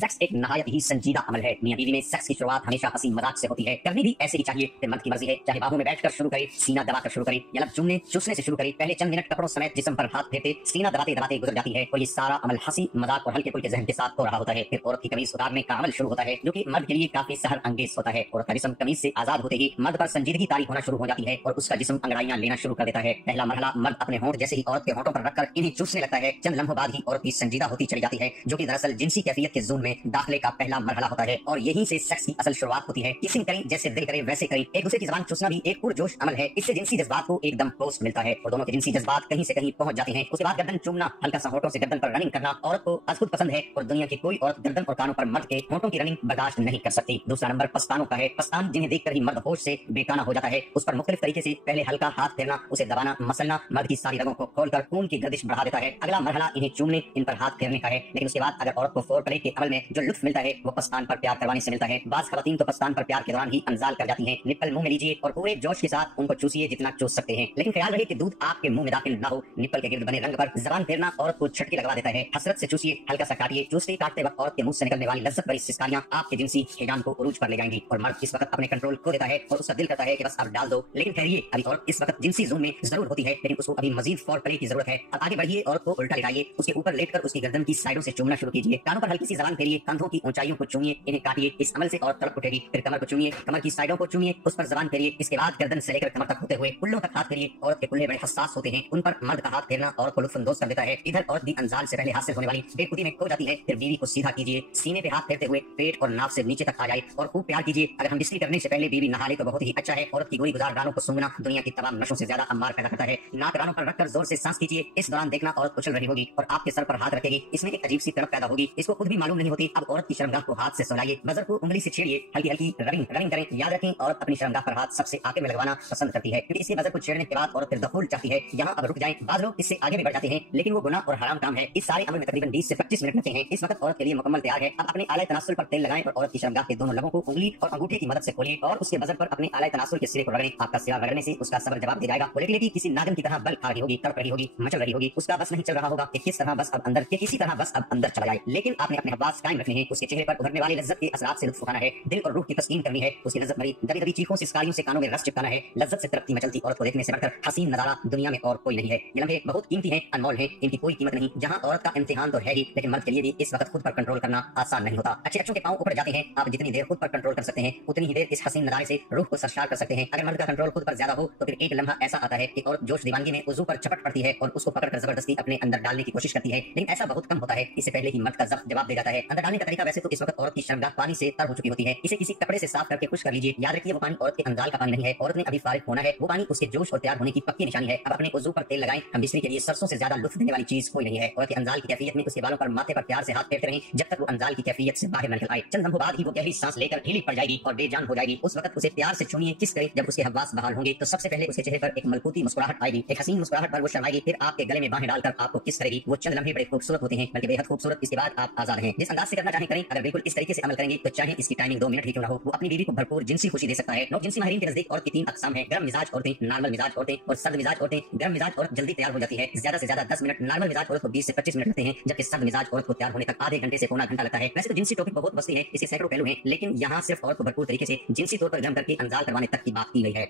Sex एक नहायत ही संजीदा अमल है। मियां बीवी में सेक्स की शुरुआत हमेशा हंसी मजाक से होती है, करनी भी ऐसे ही चाहिए। फिर मर्द की मर्जी है, चाहे बाहों में बैठकर शुरू करे, सीना दबाकर शुरू करे या लब चूमने चूसने से शुरू करे। पहले चंद मिनट कपड़ों समेत जिस्म पर हाथ फेरते सीना दबाते दबाते गुजर जाती है और ये सारा अमल हंसी मजाक और हल्के फुल्के जहन के साथ हो रहा होता है। फिर औरत की कमीज उतारने का अमल शुरू होता है, जो कि मर्द के लिए काफी सहर अंगेज होता है। औरत का जिस्म कमीज से आजाद होते ही मर्द पर संजीदगी तारी होना शुरू हो जाती है और उसका जिस्म अंगड़ाइयां लेना शुरू कर देता है। पहला मरहला मर्द अपने होंठ जैसे ही औरत के होंठों पर रखकर इन्हें चूसने लगता है। चंद लम्हों बाद ही औरत की संजीदा होती चली जाती है, जो कि दरअसल जिनसी कैफियत के जोन में दाखिले का पहला मरहला होता है और यहीं से सेक्स की असल शुरुआत होती है। किसिंग करें जैसे दिल करे वैसे करें, एक दूसरे की ज़बान चूसना भी एक पुरजोश अमल है। इससे जिनसी जज्बात को एकदम पोस्ट मिलता है और दोनों के जिनसी जज्बात कहीं से कहीं पहुंच जाते हैं। उसके बाद गर्दन चूमना, हल्का सा होठों से गर्दन पर रनिंग करना औरत को अद्भुत पसंद है और दुनिया की कोई औरत गर्दन और कानों पर मर्द के होठों की रनिंग बर्दाश्त नहीं कर सकती। दूसरा नंबर पस्तानों का है। पस्तान जिन्हें देखकर ही मर्द होश से बेगाना हो जाता है, उस पर मुख्तलिफ तरीके से पहले हल्का हाथ फेरना, उसे दबाना, मसलना मर्द की सारी रगों को खोलकर खून की गर्दिश बढ़ा देता है। अगला मरहला इन्हें चूमने, इन पर हाथ फेरने का है। लेकिन उसके बाद अगर औरत को फोर प्ले के अमल में जो लुत्फ मिलता है वो पस्तान पर प्यार करवाने से मिलता है। बाज खवातीन तो पस्तान पर प्यार के दौरान ही अंजाल कर जाती हैं। निप्पल मुंह में लीजिए और पूरे जोश के साथ उनको चूसिए जितना चूस सकते हैं, लेकिन ख्याल रहे कि दूध आपके मुंह में दाखिल ना हो। निप्पल के गिर्द बने रंग पर जबान फेरना औरत को झटके लगवा देता है। हसरत से चूसिए, हल्का सा काटिए। चूसते काटते वक्त औरत के मुंह से निकलने वाली लज्जत भरी सिसकारियां आपके जिनसी हिजाम को उरूज पर ले जाएंगी और मर्द इस वक्त अपने कंट्रोल खो देता है और उसका दिल करता है कि बस अब डाल दो। लेकिन ठहरिए, अभी औरत इस वक्त जिनसी जोन में जरूर होती है, लेकिन उसको अभी मजीद फोर प्ले की जरूरत है। अब आगे बढ़िए, औरत को उल्टा लेटाइए, उसके ऊपर लेटकर उसकी गर्दन की साइडों से चूमना शुरू कीजिए। कानों पर हल्की सी जबान फेरिए, कंधों की ऊंचाइयों को चूमिए, इन्हें काटिए। इस अमल से औरत तड़प उठेगी। फिर कमर को चूमिए, कमर की साइडों को चूमिए, उस पर जबान फेरिए। इसके बाद गर्दन से लेकर कमर तक होते हुए कुल्लों तक हाथ फेरिए। औरत के कुल्ले बड़े हसास होते हैं, उन पर मर्द का हाथ फेरना औरत को लुत्फअंदोज कर देता है। इधर औरत भी अंजाल से पहले हासिल होने वाली बेखुदी में खो जाती है। फिर बीवी को सीधा कीजिए, सीने पे हाथ फेरते हुए पेट और नाक से नीचे तक आ जाए और खूब प्यार कीजिए। अगर हम बिस्तर करने से पहले बीवी नहा ले तो बहुत ही अच्छा है। औरत की गोरी गुजार गालों को सूंघना दुनिया की तमाम नशों से ज्यादा अम्मार पैदा करता है। नाक रानों पर रखकर जोर से सांस कीजिए। इस दौरान देखना औरत उछल रही होगी और आपके सर पर हाथ रखेगी। इसमें एक अजीब सी तड़प पैदा होगी, इसको खुद भी मालूम नहीं होती। अब औरत की शर्मगाह को हाथ से सहलाइए, बजर को उंगली से छेड़िए, हल्की हल्की रनिंग करें। याद रखें, औरत अपनी शर्मगाह पर हाथ सबसे आगे में लगवाना पसंद करती है, क्योंकि इसके बजर को छेड़ने के बाद औरत फिर दखूल चाहती है। यहाँ अब रुक जाएं, बाज लोग इससे आगे भी बढ़ जाते हैं, लेकिन वो गुनाह और हराम काम है। इस सारे अमल में तकरीबन 20 से 25 मिनट लगते हैं। इस वक्त औरत के लिए मुकम्मल तैयार है। अब अपने आले तनासुल पर तेल लगाएं और औरत की शर्मगाह के दोनों लबों को उंगली और अंगूठे की मदद से खोलिए और उसके बजर पर अपने आले तनासुल के सिरे को रगड़ें। आपका सिरा रगड़ने से उसका सब्र जवाब दे जाएगा। वो लेडी किसी नागिन की तरह बल खा रही होगी, तड़प रही होगी, मचल रही होगी। उसका बस नहीं चल रहा होगा कि किस तरह बस अब अंदर, कि किसी तरह बस अब अंदर चला जाए। लेकिन आपने अपने हवास कायम रखने हैं, उसके चेहरे पर उभरने वाली लज्जत के असरात से लुत्फ उठाना है, दिल और रूह की तस्कीन करनी है, उसकी लज्जत भरी दरी दरी चीखों से सिसकारियों से कानों में रस चिपकाना है। लज्जत से तड़पती मचलती औरत को देखने से बढ़कर हसीन नजारा दुनिया में और कोई नहीं है। ये लम्हे बहुत कीमती हैं, अनमोल हैं, इनकी कोई कीमत नहीं। जहां औरत का इम्तिहान तो है ही, लेकिन मर्द के लिए भी इस वक्त खुद पर कंट्रोल करना आसान नहीं होता। अच्छे अच्छों के पांव ऊपर जाते हैं। आप जितनी देर खुद पर कंट्रोल कर सकते हैं उतनी ही देर इस हसीन नजारे से रूह को सरशार कर सकते हैं। अगर मर्द का कंट्रोल खुद पर ज्यादा हो तो फिर एक लम्हा ऐसा आता है कि औरत जोश दीवानगी में उजू पर चपट पड़ती है और उसको पकड़कर जबरदस्ती अपने अंदर डालने की कोशिश करती है, लेकिन ऐसा बहुत कम होता है। इससे पहले ही मर्द का जवाब दे जाता है। अंदर डालने का तरीका वैसे तो इस वक्त औरत की शर्मगाह पानी से तर हो चुकी होती है, इसे किसी कपड़े से साफ करके खुश कर लीजिए। याद रखिए, वो पानी औरत के अंजाल का पानी नहीं है, औरत ने अभी फारिग होना है। वो पानी उसके जोश और तैयार होने की पक्की निशानी है। अब अपने उजू पर तेल लगाएं। हम बिस्तर के लिए सरसों से ज्यादा लुत्फ देने वाली चीज कोई नहीं है। औरत के अंजाल की कैफियत में उसके बालों पर माथे पर प्यार से हाथ फेरते रहें जब तक वो अंजाल की कैफियत से बाहर न निकल आए। चंद लम्हों बाद ही वो गहरी सांस लेकर ढीली पड़ जाएगी और बेजान हो जाएगी। उस वक्त उसे प्यार से छूनिए, किस करें। जब उसके हवास बहाल होंगे तो सबसे पहले उसके चेहरे पर एक मलकूती मुस्कुराहट आएगी, एक हसीन मुस्कुराहट पर वो शर्माएगी, फिर आपके गले में बाहें डालकर आपको किस करेगी। वो चंद लम्हे बड़े खूबसूरत होते हैं, बल्कि बेहद खूबसूरत। इसके बाद आप आजाद हैं, जिस अंदाज से करना चाहें करें। अगर बिल्कुल इस तरीके से अमल करेंगे तो चाहे इसकी टाइमिंग 2 मिनट ही क्यों ना हो, वो अपनी बीवी को भरपूर जिनसी खुशी दे सकता है। नौ जिनसी माहिरीन के नजदीक औरत की 3 अक़साम है, गर्म मिजाज औरतें, नॉर्मल मिजाज औरतें और सर्द मिजाज औरतें। गर्म मिजाज औरत जल्दी तैयार हो जाती है, ज्यादा से ज्यादा 10 मिनट। नॉर्मल मिजाज औरत को 20 से 25 मिनट लगते हैं, जबकि सर्द मिजाज औरत को तैयार होने तक आधे घंटे से पौना घंटा लगता है। वैसे तो जिनसी टॉपिक बहुत वसी है, इसके सैकड़ों पहलू हैं, लेकिन यहाँ सिर्फ औरत को भरपूर तरीके से जिनसी तौर पर गर्म करके अंजाल करवाने तक की बात की गई है।